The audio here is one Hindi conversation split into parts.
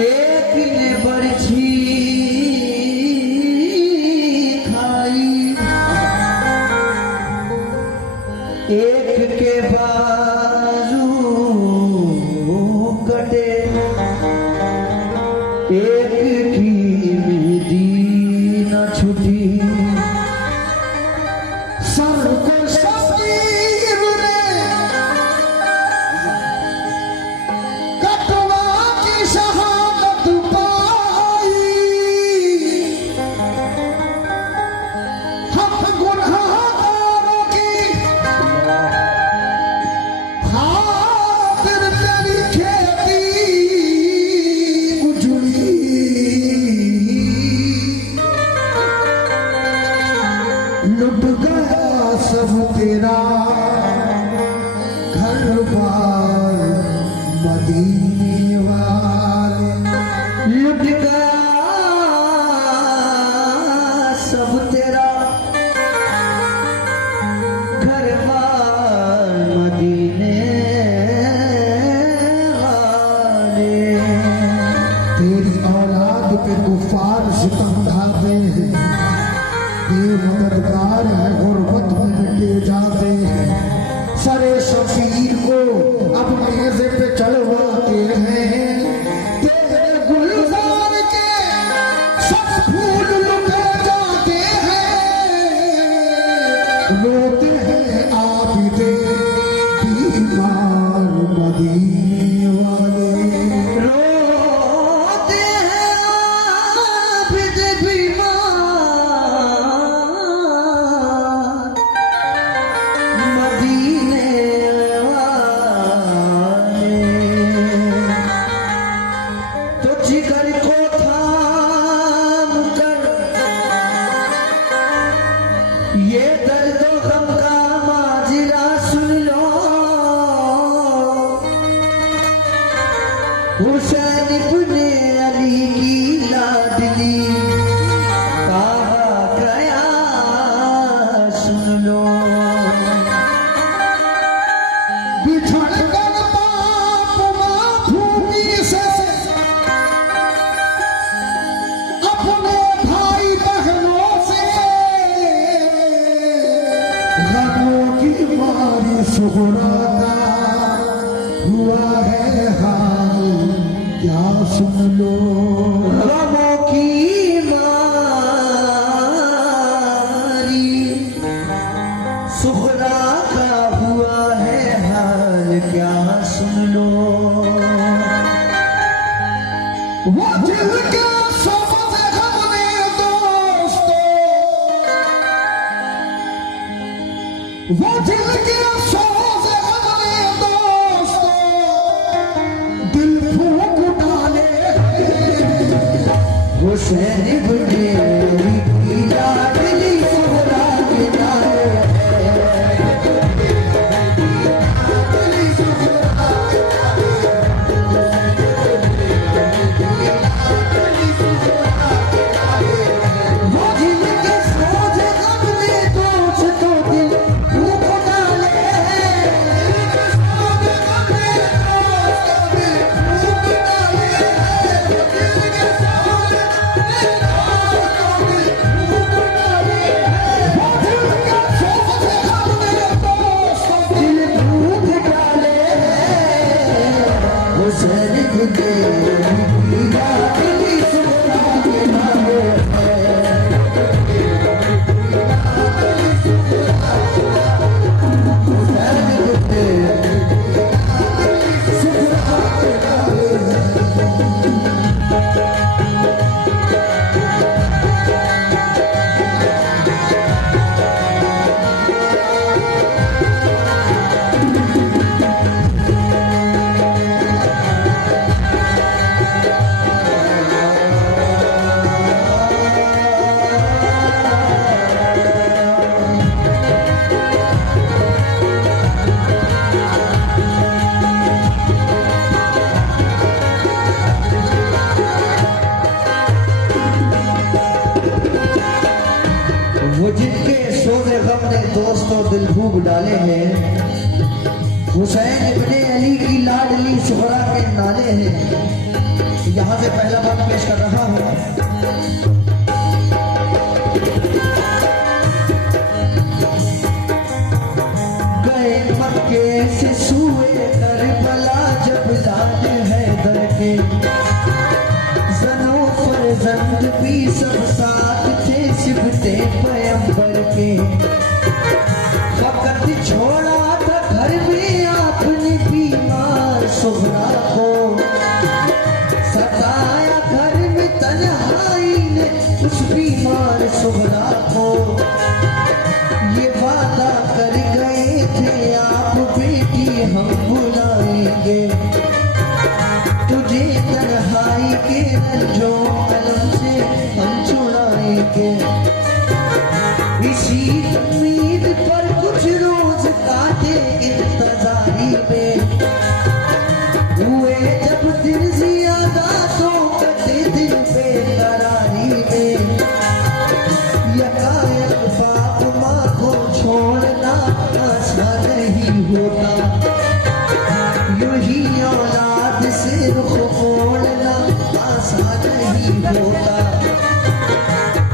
एक ने बरछी खाई, एक के बाजू कटे, एक की मेहंदी न छूटी। सबको शबीर ने कटवा की शहादत पाई, हम गुनहगारों की खातिर तेरी खेती उजड़ी। लुट गया सब तेरा घर बार मदीने वाले, लुट गया सब तेरा घर बार मदीने वाले। तेरी औलाद पे कुफार सितम ढाते हैं, ये मददगार है गुर्बत में मिटे जाते हैं। सरे शफीर को अपने नेज़े पे चढ़वाते हैं, तेरे गुलजार के सब फूल लुटे जाते हैं। रोते हैं आबिदे बीमार मदीने वाले, रोते हैं आबिदे बीमार मदीने वाले। तो जिगर को थाम कर ये दर्द गम का माजरा सुन लो, हुसैन इब्ने अली की लाडली कहा गया सुन लो। बिछड़ कर बाप माँ भूमि से अपने भाई बहनों से, गमों की मारी सुगरा का हुआ है हाल क्या सुन लो। गमों की मारी सुगरा का हुआ है हाल क्या सुन लो। वो जिनके सोबत हमने दोस्तों, वो जिनके सोबत हमने दोस्तों दिल फूंक डाले, हुसैन इब्ने अली की लाडली सुगरा के नाले। वो जिनके सोच अपने दोस्तों दिल फूंक डाले, दिल फूंक डाले। हुसैन इब्ने अली की लाडली सुगरा के नाले। हुसैन इब्ने अली सुगरा के नाले। वो जिनके सोने गम ने दोस्तों दिल भूख डाले हैं, हुसैन इब्ने अली हैं। यहाँ से पहला बात पेश कर रहा हूँ। गए मक्के से सुए करबला जब लाल हैदर के, जनो फरजंद भी सब साथ थे सिबते पैगंबर के। वक्त छोड़ा था घर में आपने बीमार सुहरा को, सताया घर में तन्हाई ने उस बीमार सुहरा को। ये वादा कर गए थे आप बेटी हम बुलाएंगे, तुझे तन्हाई के रंजो अलम से हम छुड़ाएंगे। इसी उम्मीद पर कुछ रोज काटे इंतजारी में, हुए जब दिन ज्यादा तो कटे दिन बेकरारी में। यकायक बाप माँ को छोड़ना आसान नहीं होता, यूं ही औलाद से रुख मोड़ना आसान नहीं होता।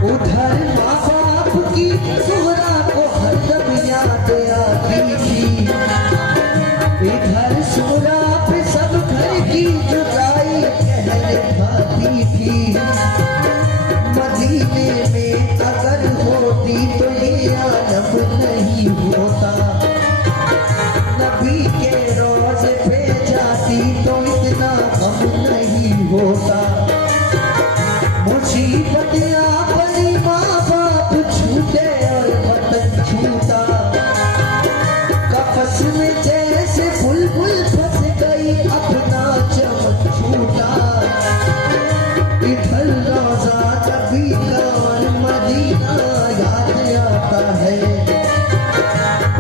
उधर माँ बाप की सुहरा को हरदम याद आती थी, इधर सुहरा पे सब घर की जुदाई कहने खाती थी। मदीने में अगर होती तो ये आलम नहीं होता, नबी के रोज़े पे जाती तो इतना गम नहीं होता। मुसीबतें बड़ी माँ बाप छूटे और वतन छूटा, कफस में जैसे बुलबुल फंस गई अपना चमन छूटा। इधर रोज़ा नबी का और मदीना याद आता है,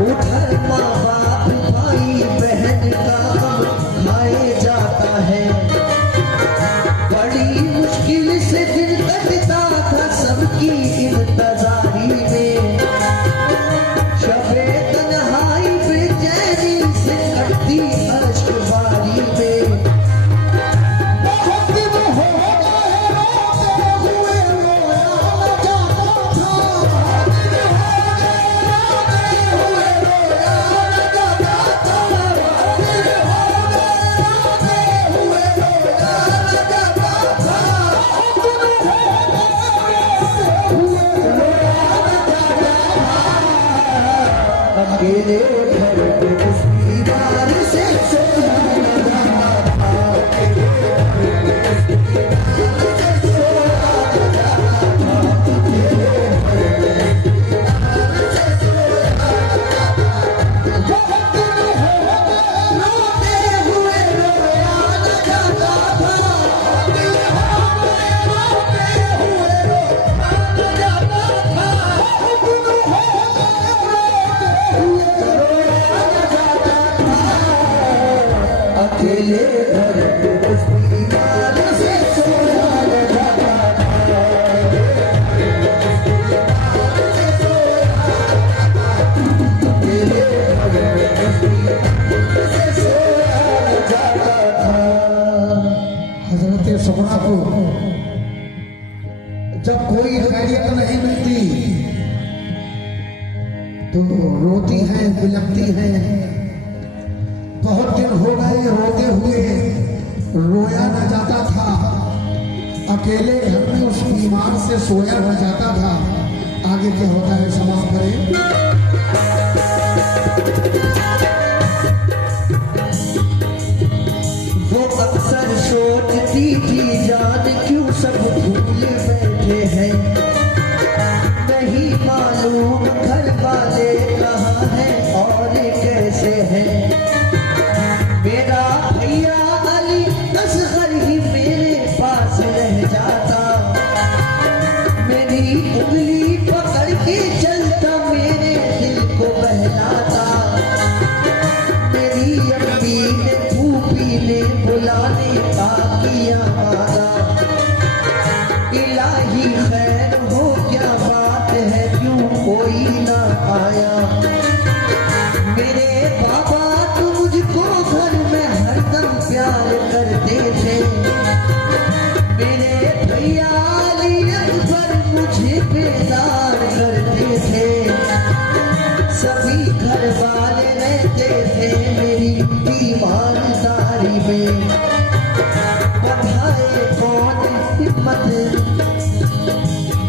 उधर माँ बाप भाई बहन का खाए जाता है। बड़ी मुश्किल से दिन कटता था सबकी इंतजारी में, शबे तन्हाई बेचैनी से कटती अश्क बारी में। बहुत दिन हो गए रोते हुए रोया न जाता था, दिन हो गए रोते हुए रोया न जाता था, दिन हो गए रोते हुए रोया न जाता था। अकेले घर पे उस दीवार से सोया न जाता था, अकेले घर पे उस दीवार से सोया न जाता था, अकेले घर पे उस दीवार से सोया न जाता था। बहुत दिन हो गए रोते हुए रोया न जाता था, दिल हो गए रोते हुए रोया न जाता था। बहुत दिन हो अकेले घर पे उस दीवार से सोया न जाता था, अकेले घर पे उस दीवार से सोया न जाता था। हजरत सुगरा को जब कोई खैरियत नहीं मिलती तो रोती है, बिलखती है। बहुत दिन हो गए रोते हुए रोया न जाता था, अकेले घर में उस बीमार से सोया न जाता था। आगे क्या होता है समाप्त करें। वो अक्सर सोचती थी जान क्यों सब भूल बैठे हैं, नहीं मालूम घर वाले कहाँ हैं और कैसे हैं। मेरा भैया अली असगर ही मेरे पास रह जाता, मेरी उंगली पकड़ के चलता मेरे दिल को बहलाता। मेरी अम्मी ने फूफी ने बुलाने का किया वादा, इलाही खैर हो क्या बात है क्यों कोई ना आया। मेरे बाबा तो मुझको घर में हरदम प्यार करते ईमानदारी में बढ़ाए कौन हिम्मत,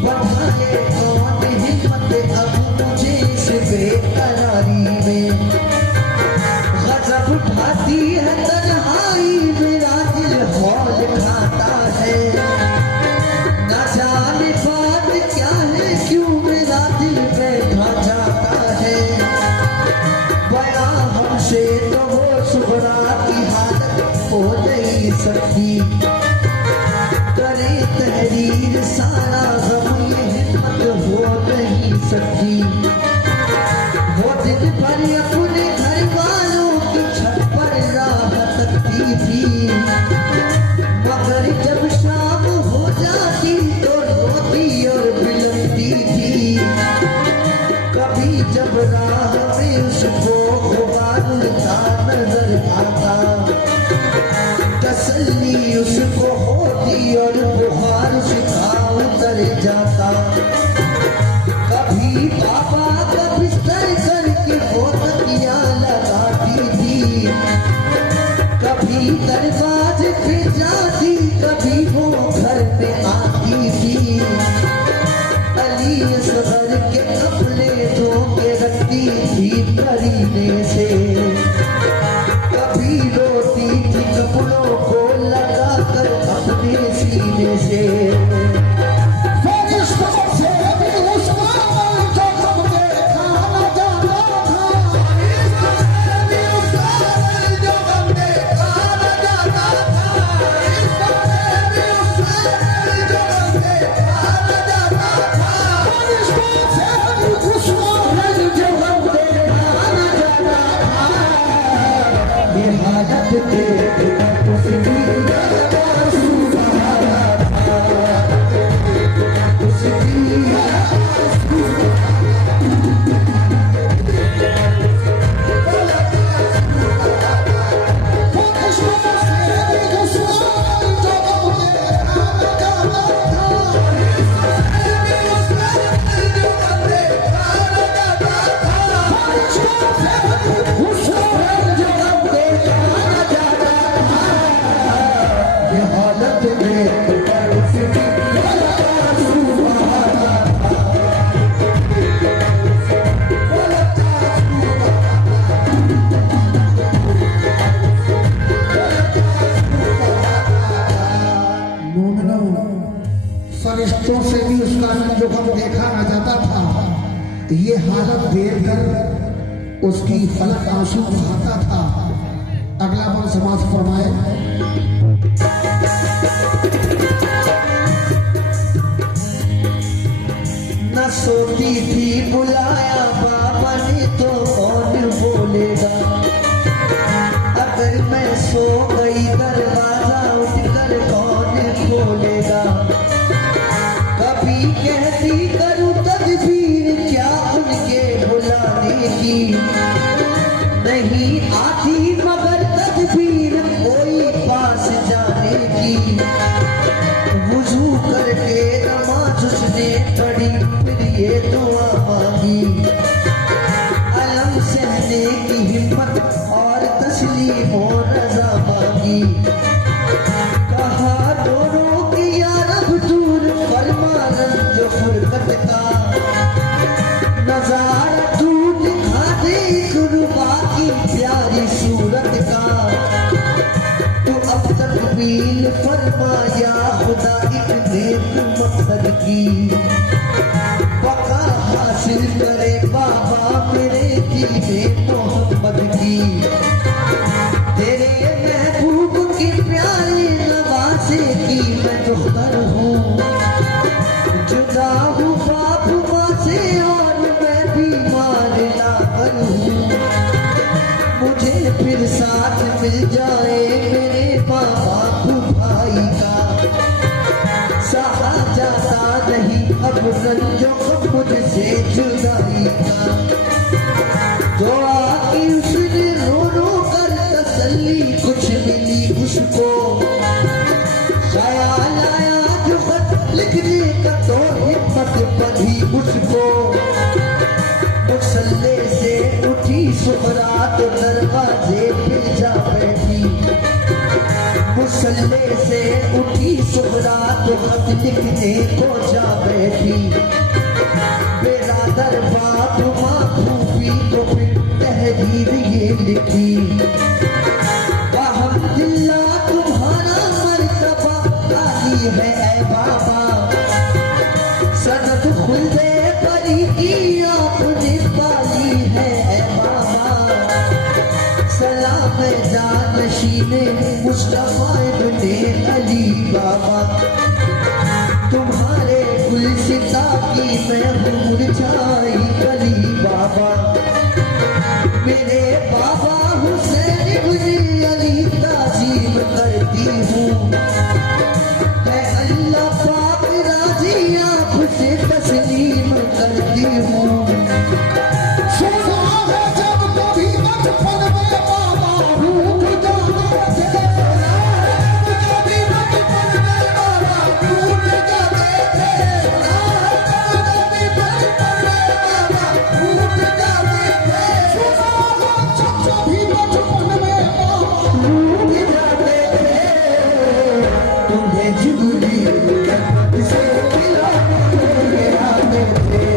बढ़ाए कौन हिम्मत अब मुझे इस बेकरारी में। गजब उठाती है तन्हाई, मेरा दिल हौल खाता है। न जाने बात क्या है, क्यों मेरा दिल बैठा जाता है। बया हमसे तो वो सुबरा की हालत हो नहीं सकती। करे तहरीर सारा गम ये हिम्मत हो नहीं सकती। वो दिन भर अपने घर वालों की छत पर राह तकती थी, मगर जब शाम हो जाती तो रोती और बिलखती थी। कभी जब राह में उसको गुबार उड़ता नजर आता, तसल्ली उसको होती और बुखार उसका उतर जाता। कभी बाबा का बिस्तर करके वो तकिया लगाती थी, कभी दरवाजे पे जाती, कभी वो घर में आती थी। अली असगर के कपड़े धो के रखती थी करीने से, कभी रोती थी कपड़ों को लगा कर अपने सीने से। फरिश्तों से भी उसका जो हम देखा न जाता था। ये हालत देखकर उसकी फलक आंसू बहाता था। अगला बन समाज फरमाए। न सोती थी बुलाया बाबा ने तो कौन बोलेगा। अगर मैं सो गई दरवाजा उठकर कौन खोलेगा। कभी कहती करूं तदबीर क्या उनके बुलाने की, नहीं आती मगर तदबीर कोई पास जाने की। वुजू करके नमाज उसने पढ़ी, फिर ये दुआ मांगी। अलम सहने की हिम्मत और तस्लीम और रजा मांगी। कहा दोनों की या रब दूर फरमा जो फुरकत का नजारा तू दिखा दे, गुरुबा की प्यारी सूरत का। तू अब तक बील फरमाया खुदा एक नेक मकसद की। बका हासिल करे बाबा मेरे दिल में मोहब्बत की। तेरे महबूब के प्यारे नवासे की मैं दुख्तर हूँ। जुदा हूँ बाप माँ से और मैं बीमार लाकर हूँ। मुझे फिर साथ मिल जाए मेरे माँ बाप भाई का। सहा जाता नहीं अब रंजो मुझसे जुदाई का। दुआ की उसने रो रो कर तसल्ली कुछ मिली उसको। ख्याल आया जो खत लिखने का तो हिम्मत बंधी उसको। मुसल्ले से उठी सुहरा तो दरवाजे पे जा मुसल्ले से उठी सुगरा तो खत लिखने को जा बैठी। बेरादर बाप माँ खूबी तो फिर तहरीर ये लिखी। अल्हम्दुलिल्लाह तुम्हारा मर्तबा आली है ऐ बाबा, सनद खुल्दे परी की आपने पाली है ऐ बाबा। सलाम जानशीने मुस्तफा इब्ने अली बाबा, तुम्हारे गुलशिता की मैं मुरझाई कली बाबा। मेरे बाबा हुसैन इब्ने अली ताजीम करती हूँ, मैं अल्लाह पाक राजी आँख से तस्लीम करती हूँ। सुना है जब कभी बचपन में बाबा रूठ जाते थे, कभी बचपन में बाबा रूठ जाते थे, कभी बचपन में बाबा रूठ जाते थे। सुना है जब कभी बचपन में बाबा रूठ जाते थे, तुम्हें जिब्रील रहमत से खिलाने आते थे।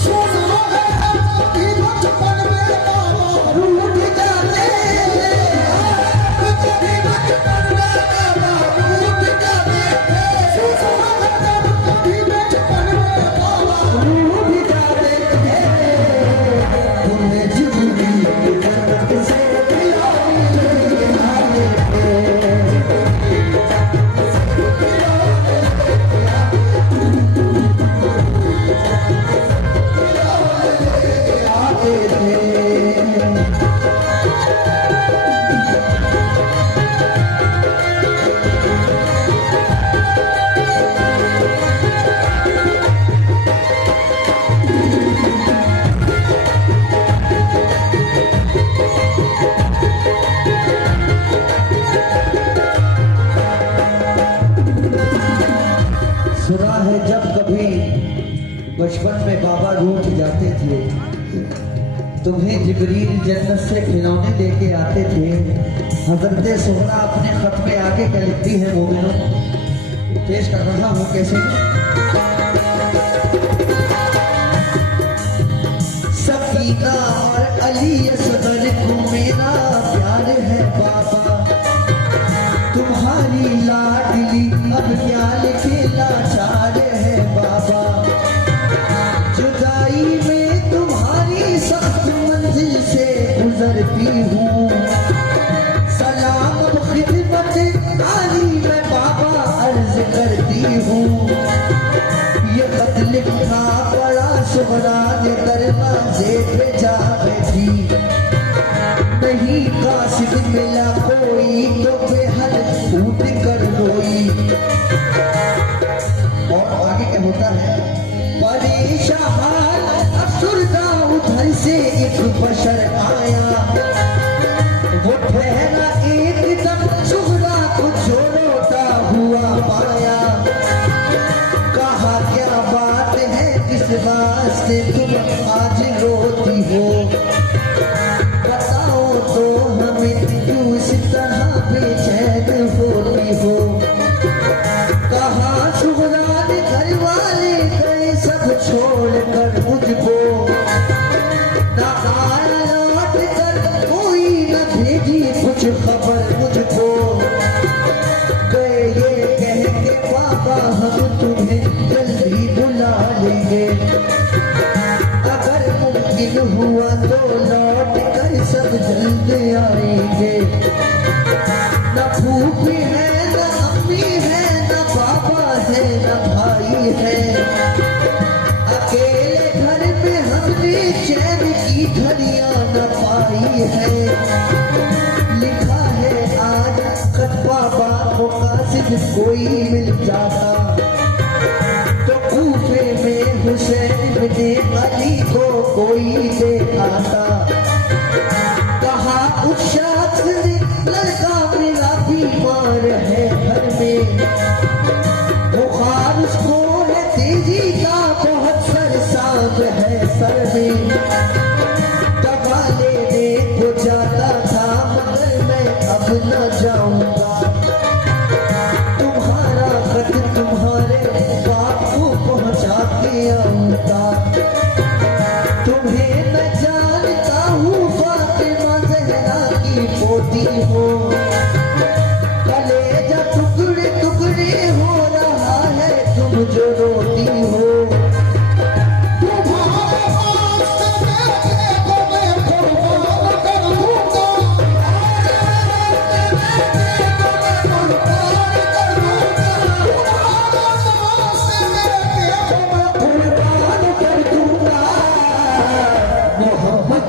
सुना है कभी बचपन में बाबा रूठ जाते थे, कभी बचपन में बाबा रूठ जाते थे। सुना है कभी बचपन में बाबा रूठ जाते थे, तुम्हें जिब्रील रहमत से खिलाने आते थे। आते थे। सुना है जब कभी बचपन में बाबा रूठ जाते थे, तुम्हें जिब्रील जन्नत से खिलौने लेके आते थे। हजरत सुहरा अपने खत में आगे क्या लिखती है मोमिनों, पेश कर रहा हूँ कैसे। सकीना और अली असगर को मेरा प्यार है बाबा, तुम्हारी लाडली अब न्याल के लाचार है बाबा। जुदाई में तुम्हारी सख्त मंजिल से गुजरती हूँ, सलाम अब खिदमत आली में बाबा अर्ज करती हूँ। ये खत लिखा बड़ा सुहरा ने दरवाजे पे जा बैठी, नहीं कासिद मिला कोई तो बेहद फूट कर रोई। और आगे क्या होता है, परेशान अफसुर्दा उधर से एक बशर आया, वो ठहरा एकदम सुहरा को छोड़ता हुआ पाया। कहा क्या बात है किस वास्ते तुम आज रोती हो, बताओ तो हमें क्यों इस तरह बेचैन होती हो। कहा सुहरा ने घर वाले गए सब छोड़कर मुझको, ना आया लौट कर कोई न भेजी कुछ खबर मुझको। गए ये कह के बाबा हम तुम्हें जल्दी बुला लेंगे, अगर मुमकिन हुआ तो लौट कर सब जल्द आएंगे। न फूफी है न अम्मी है न पापा है न भाई है, अकेले घर में हमने चैन की घड़ियां न पाई है। लिखा है आज खत बाबा मुकासिद कोई मिल जाता, तो कूफे में हुसैन इब्ने अली को कोई दे आता। कहा उस शख्स ने लड़का मेरा बीमार है घर में, बुखार उसको है तेजी का बहुत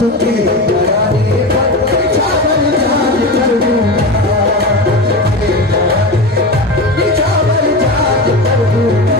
के घराने पर निछावर जान कर दूंगा, निछावर जान कर दूंगा,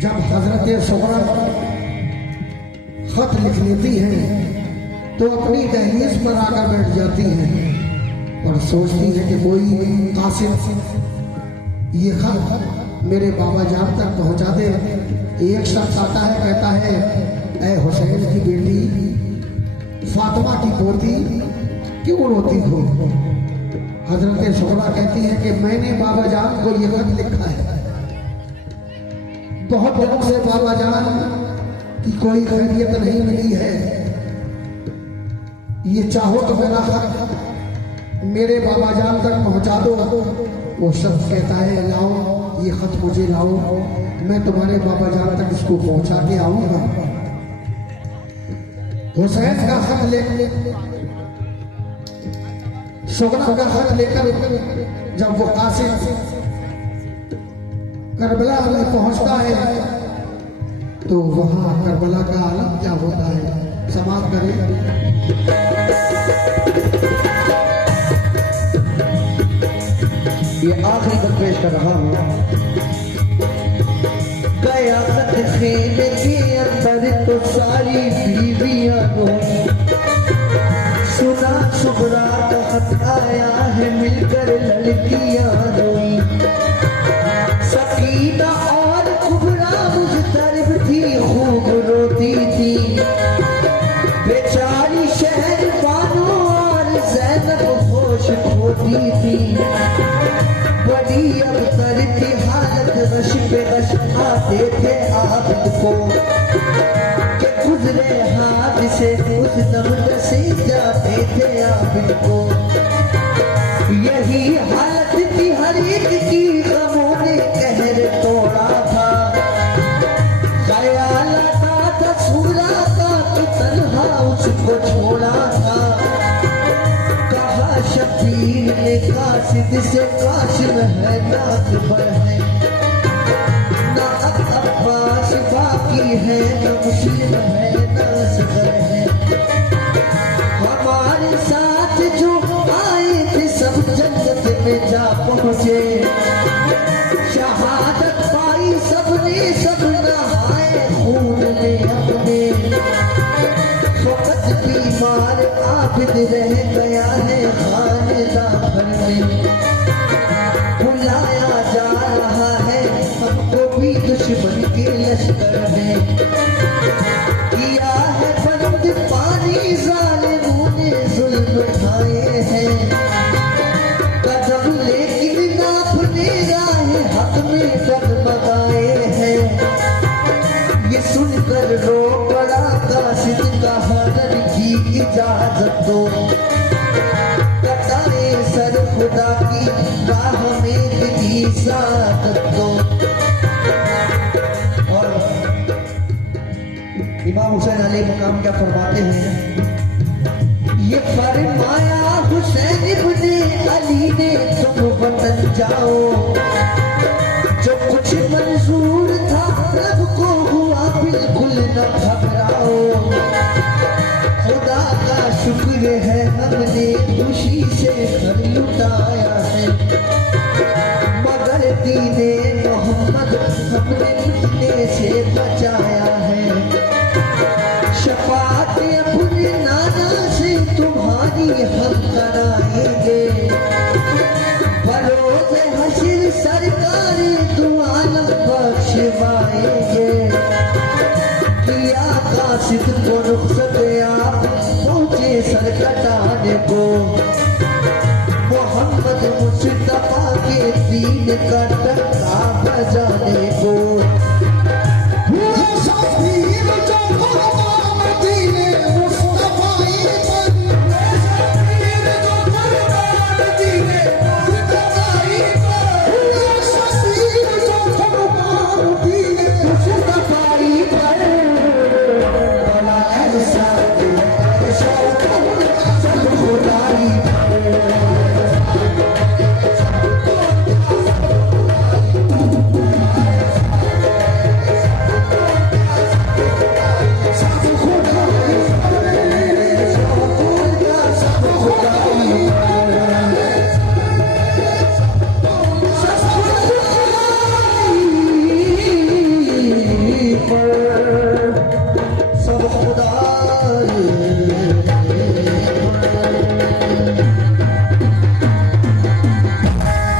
जब हजरत सुगरा खत लिख लेती हैं तो अपनी दहलीज पर आकर बैठ जाती हैं और सोचती है कि कोई कासिम ये खत मेरे बाबा जान तक पहुंचा दे। एक शख्स आता है, कहता है, ऐ हुसैन की बेटी फातिमा की पोती क्यों रोती हो? हजरत सुगरा कहती है कि मैंने बाबा जान को ये खत लिखा है, बहुत दिनों से बाबा जान की कोई खैरियत नहीं मिली है, ये चाहो तो मेरा खत मेरे बाबा जान तक पहुंचा दो। वो शख्स कहता है, लाओ ये खत मुझे लाओ, मैं तुम्हारे बाबा जान तक इसको पहुंचा के आऊंगा। हुसैन का खत सुगरा का खत लेकर जब वो कासिम करबला में पहुंचता है तो वहां करबला का आलम क्या होता है, समाप्त करें। ये आखिरी बात पेश कर रहा हूं। कयामत खेमे के अंदर तो सारी बीवियां रोई, सुना सुगरा का खत आया है, मिलकर लड़कियां रोई। सकीना और कुबरा मुज़तरब थी, खूब रोती थी, बेचारी शहर बानो और ज़ैनब होश खोती थी। बड़ी अबतर की हालत, गश पे गश आते थे आबिद को, कि गुजरे हाथ से उस दम से जाते थे आबिद को। यही हालत थी हर एक की, गमों ने कहर तोड़ा था। ख्याल आता था सूरा का तो तन्हा उसको छोड़ा था। कहा शबीर ने कासिद से, कासिम है ना अकबर है, ना अब्बास बाकी है, ना मुस्लिम है ना असगर है। हमारे साथ जो आए थे सब जन्नत में जा पहुंचे, शहादत पाई सबने, सब नहाए खून में अपने। फकत बीमार आबिद रह गया है खानदा भर में, बुलाया जा रहा है हमको भी दुश्मन के लश्कर में। किया है बंद पानी, जालिमों ने जुल्म उठाए हैं, कदम लेकिन नापने राह हक में डगमगाए हैं। ये सुनकर रो पड़ा कासिद, कहा की इजाजत दो, कटाए सर खुदा की राह में की सादत दो। और इमाम हुसैन अलैहि मकाम क्या फरमाते हैं, ये फरमाया हुसैन इब्ने अली ने, तुम वतन जाओ, जो कुछ मंजूर था रब को हुआ बिल्कुल न घबराओ। खुदा का शुक्र है हमने खुशी से घर लुटाया है, मगर दीने मोहम्मद हमने मिटने से बचाया है। शफाअत अपने नाना से तुम्हारी हम कराएंगे, बरोज़ हश्र सरकार दो आलम बख्शवाएंगे। किया कासिद को रुखसत आप पहुंचे सर कटाने को, मोहम्मद मुस्तफा के निकट